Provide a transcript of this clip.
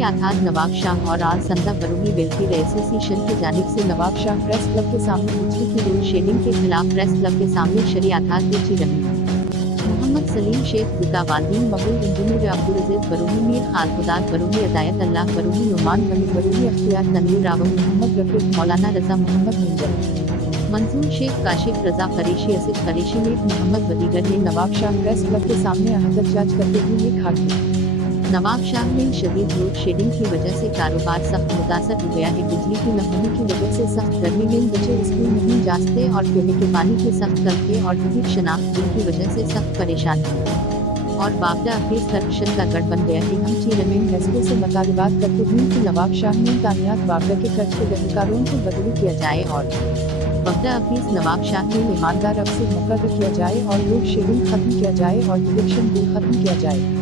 शहरी आथाद नवाब शाह और आल संदा बरूनी welfare association की जानिब से नवाब शाह प्रेस क्लब के सामने बिजली की लोड शेडिंग के खिलाफ प्रेस क्लब के सामने शहरी आथाद बेची रही। मोहम्मद सलीम शेख दुकावादीन मकबूल इंजीनियर अब्दुल अजीज बरूनी मीर खान खुदार बरूनी अदायत अल्लाह बरूनी नुमान वली बरूनी अख्तियार तनवीर रावत मोहम्मद रफीक मौलाना रजा मोहम्मद मिंजर मंजूर शेख काशिफ रजा फरेशी असिफ फरेशी मीर मोहम्मद वदीगर ने नवाब शाह प्रेस क्लब के सामने अहदजाज करते हुए ये खाकी। नवाब शाह में शदीद लोड शेडिंग की वजह से कारोबार सख्त मुतासर हो गया है। बिजली की न होने की वजह से सख्त गर्मी में बच्चे स्कूल नहीं जा सकते और पीने के पानी की सख्त तलखे और विधिक शनाख्त की वजह से सख्त परेशान है और बाबदा अफीस करप्शन का गढ़ बन गया है। हम चेयरमैन नेस्को से मुतालबात करते हैं कि नवाब शाह में तामीरात बाबदा के खर्च के अधिकारों को बदली किया जाए और बाबदा अफीस नवाब शाह में ईमानदार अफसर मुकर्रर किया जाए और लोड शेडिंग खत्म किया जाए और इलेक्शन बिल खत्म किया जाए।